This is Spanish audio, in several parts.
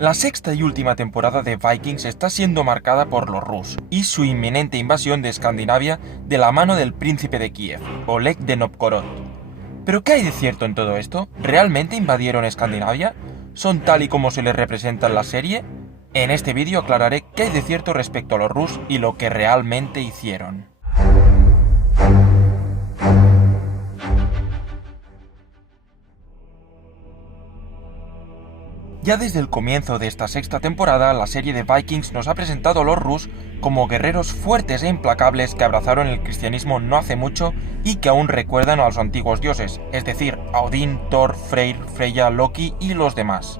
La sexta y última temporada de Vikings está siendo marcada por los Rus y su inminente invasión de Escandinavia de la mano del príncipe de Kiev, Oleg de Novgorod. ¿Pero qué hay de cierto en todo esto? ¿Realmente invadieron Escandinavia? ¿Son tal y como se les representa en la serie? En este vídeo aclararé qué hay de cierto respecto a los Rus y lo que realmente hicieron. Ya desde el comienzo de esta sexta temporada, la serie de Vikings nos ha presentado a los Rus como guerreros fuertes e implacables que abrazaron el cristianismo no hace mucho y que aún recuerdan a los antiguos dioses, es decir, a Odín, Thor, Freyr, Freya, Loki y los demás.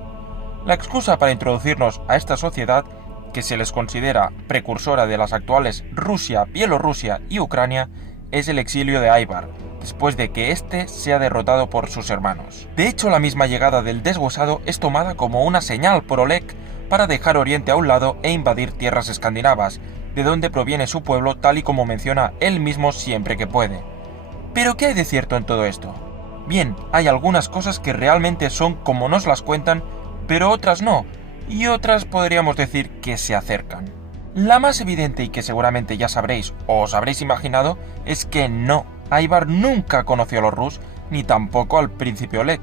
La excusa para introducirnos a esta sociedad, que se les considera precursora de las actuales Rusia, Bielorrusia y Ucrania, es el exilio de Ivar, después de que éste sea derrotado por sus hermanos. De hecho, la misma llegada del deshuesado es tomada como una señal por Oleg para dejar Oriente a un lado e invadir tierras escandinavas, de donde proviene su pueblo tal y como menciona él mismo siempre que puede. ¿Pero qué hay de cierto en todo esto? Bien, hay algunas cosas que realmente son como nos las cuentan, pero otras no, y otras podríamos decir que se acercan. La más evidente y que seguramente ya sabréis o os habréis imaginado es que no, Ivar nunca conoció a los Rus ni tampoco al príncipe Oleg.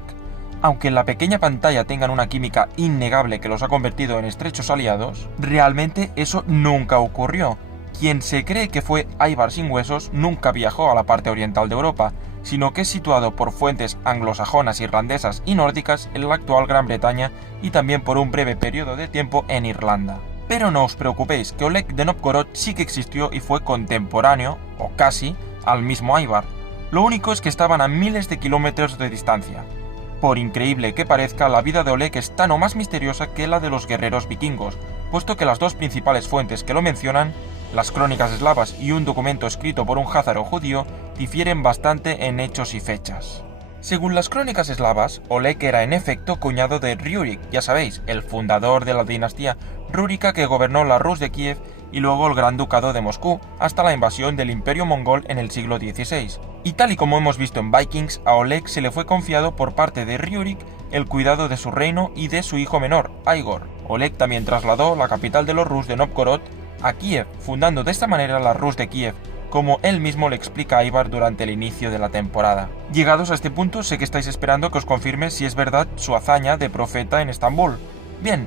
Aunque en la pequeña pantalla tengan una química innegable que los ha convertido en estrechos aliados, realmente eso nunca ocurrió. Quien se cree que fue Ivar sin huesos nunca viajó a la parte oriental de Europa, sino que es situado por fuentes anglosajonas, irlandesas y nórdicas en la actual Gran Bretaña y también por un breve periodo de tiempo en Irlanda. Pero no os preocupéis, que Oleg de Novgorod sí que existió y fue contemporáneo, o casi, al mismo Ivar. Lo único es que estaban a miles de kilómetros de distancia. Por increíble que parezca, la vida de Oleg es tan o más misteriosa que la de los guerreros vikingos, puesto que las dos principales fuentes que lo mencionan, las crónicas eslavas y un documento escrito por un házaro judío, difieren bastante en hechos y fechas. Según las crónicas eslavas, Oleg era en efecto cuñado de Rúrik, ya sabéis, el fundador de la dinastía rúrica que gobernó la Rus de Kiev y luego el Gran Ducado de Moscú, hasta la invasión del Imperio Mongol en el siglo XVI. Y tal y como hemos visto en Vikings, a Oleg se le fue confiado por parte de Rúrik el cuidado de su reino y de su hijo menor, Igor. Oleg también trasladó la capital de los Rus de Novgorod a Kiev, fundando de esta manera la Rus de Kiev, como él mismo le explica a Ivar durante el inicio de la temporada. Llegados a este punto, sé que estáis esperando que os confirme si es verdad su hazaña de profeta en Estambul. Bien,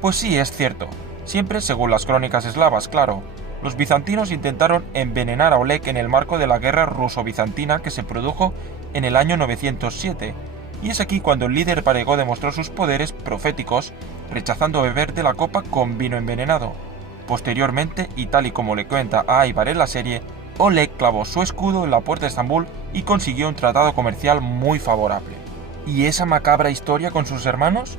pues sí, es cierto. Siempre según las crónicas eslavas, claro. Los bizantinos intentaron envenenar a Oleg en el marco de la guerra ruso-bizantina que se produjo en el año 907, y es aquí cuando el líder varego demostró sus poderes proféticos, rechazando beber de la copa con vino envenenado. Posteriormente, y tal y como le cuenta a Ivar en la serie, Oleg clavó su escudo en la puerta de Estambul y consiguió un tratado comercial muy favorable. ¿Y esa macabra historia con sus hermanos?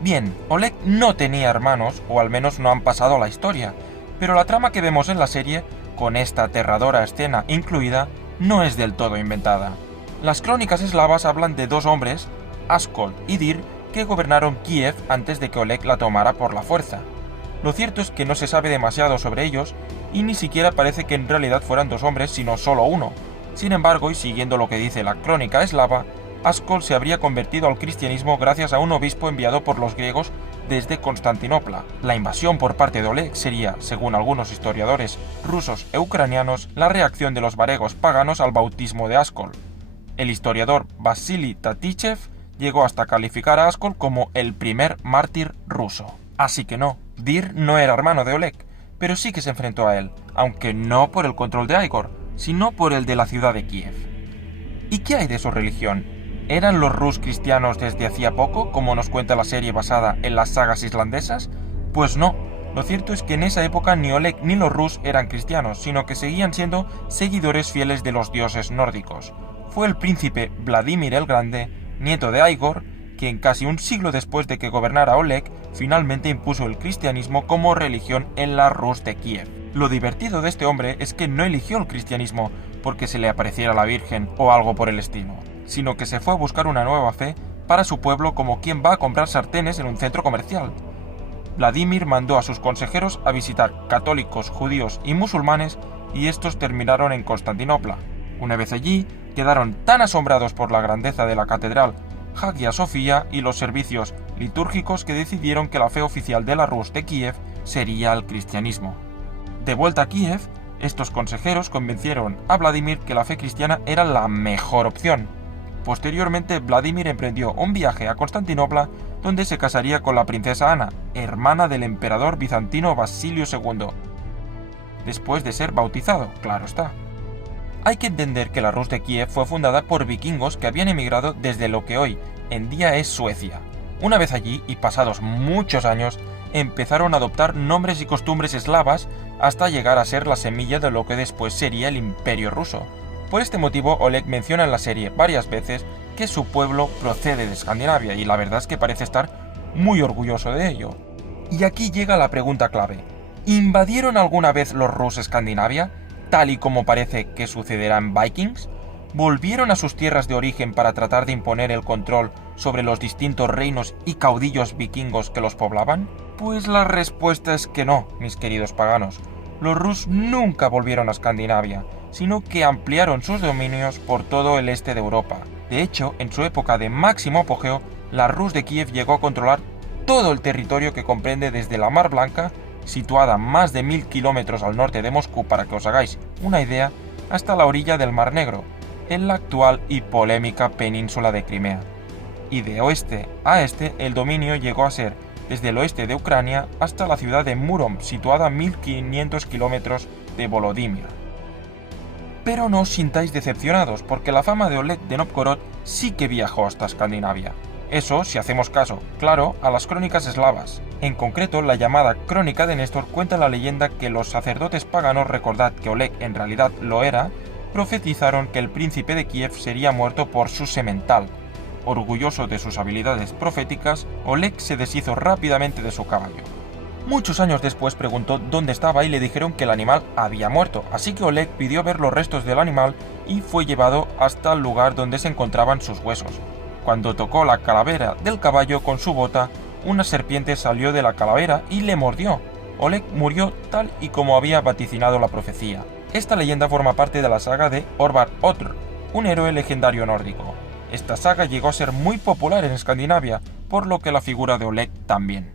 Bien, Oleg no tenía hermanos, o al menos no han pasado a la historia, pero la trama que vemos en la serie, con esta aterradora escena incluida, no es del todo inventada. Las crónicas eslavas hablan de dos hombres, Askol y Dir, que gobernaron Kiev antes de que Oleg la tomara por la fuerza. Lo cierto es que no se sabe demasiado sobre ellos, y ni siquiera parece que en realidad fueran dos hombres, sino solo uno. Sin embargo, y siguiendo lo que dice la crónica eslava, Askol se habría convertido al cristianismo gracias a un obispo enviado por los griegos desde Constantinopla. La invasión por parte de Oleg sería, según algunos historiadores rusos e ucranianos, la reacción de los varegos paganos al bautismo de Askol. El historiador Vasily Tatichev llegó hasta calificar a Askol como el primer mártir ruso. Así que no, Dir no era hermano de Oleg, pero sí que se enfrentó a él, aunque no por el control de Igor, sino por el de la ciudad de Kiev. ¿Y qué hay de su religión? ¿Eran los Rus cristianos desde hacía poco, como nos cuenta la serie basada en las sagas islandesas? Pues no, lo cierto es que en esa época ni Oleg ni los Rus eran cristianos, sino que seguían siendo seguidores fieles de los dioses nórdicos. Fue el príncipe Vladimir el Grande, nieto de Igor, quien casi un siglo después de que gobernara Oleg, finalmente impuso el cristianismo como religión en la Rus de Kiev. Lo divertido de este hombre es que no eligió el cristianismo porque se le apareciera la Virgen o algo por el estilo, sino que se fue a buscar una nueva fe para su pueblo como quien va a comprar sartenes en un centro comercial. Vladimir mandó a sus consejeros a visitar católicos, judíos y musulmanes y estos terminaron en Constantinopla. Una vez allí, quedaron tan asombrados por la grandeza de la catedral Hagia Sofía y los servicios litúrgicos que decidieron que la fe oficial de la Rus de Kiev sería el cristianismo. De vuelta a Kiev, estos consejeros convencieron a Vladimir que la fe cristiana era la mejor opción. Posteriormente, Vladimir emprendió un viaje a Constantinopla, donde se casaría con la princesa Ana, hermana del emperador bizantino Basilio II, después de ser bautizado, claro está. Hay que entender que la Rus de Kiev fue fundada por vikingos que habían emigrado desde lo que hoy en día es Suecia. Una vez allí, y pasados muchos años, empezaron a adoptar nombres y costumbres eslavas hasta llegar a ser la semilla de lo que después sería el Imperio ruso. Por este motivo, Oleg menciona en la serie varias veces que su pueblo procede de Escandinavia, y la verdad es que parece estar muy orgulloso de ello. Y aquí llega la pregunta clave. ¿Invadieron alguna vez los Rus Escandinavia, tal y como parece que sucederá en Vikings? ¿Volvieron a sus tierras de origen para tratar de imponer el control sobre los distintos reinos y caudillos vikingos que los poblaban? Pues la respuesta es que no, mis queridos paganos. Los Rus nunca volvieron a Escandinavia, sino que ampliaron sus dominios por todo el este de Europa. De hecho, en su época de máximo apogeo, la Rus de Kiev llegó a controlar todo el territorio que comprende desde la Mar Blanca, situada más de 1000 kilómetros al norte de Moscú para que os hagáis una idea, hasta la orilla del Mar Negro, en la actual y polémica península de Crimea. Y de oeste a este, el dominio llegó a ser desde el oeste de Ucrania hasta la ciudad de Murom, situada a 1500 kilómetros de Volodymyr. Pero no os sintáis decepcionados, porque la fama de Oleg de Novgorod sí que viajó hasta Escandinavia. Eso si hacemos caso, claro, a las crónicas eslavas. En concreto, la llamada Crónica de Néstor cuenta la leyenda que los sacerdotes paganos, recordad que Oleg en realidad lo era, profetizaron que el príncipe de Kiev sería muerto por su semental. Orgulloso de sus habilidades proféticas, Oleg se deshizo rápidamente de su caballo. Muchos años después preguntó dónde estaba y le dijeron que el animal había muerto, así que Oleg pidió ver los restos del animal y fue llevado hasta el lugar donde se encontraban sus huesos. Cuando tocó la calavera del caballo con su bota, una serpiente salió de la calavera y le mordió. Oleg murió tal y como había vaticinado la profecía. Esta leyenda forma parte de la saga de Orvar Otr, un héroe legendario nórdico. Esta saga llegó a ser muy popular en Escandinavia, por lo que la figura de Oleg también.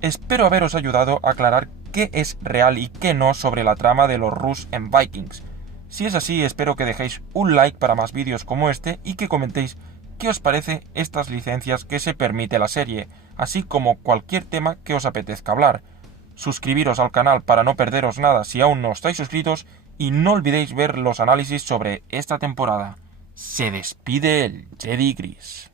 Espero haberos ayudado a aclarar qué es real y qué no sobre la trama de los Rus en Vikings. Si es así, espero que dejéis un like para más vídeos como este y que comentéis qué os parece estas licencias que se permite la serie, así como cualquier tema que os apetezca hablar. Suscribiros al canal para no perderos nada si aún no estáis suscritos y no olvidéis ver los análisis sobre esta temporada. Se despide el Jedi Gris.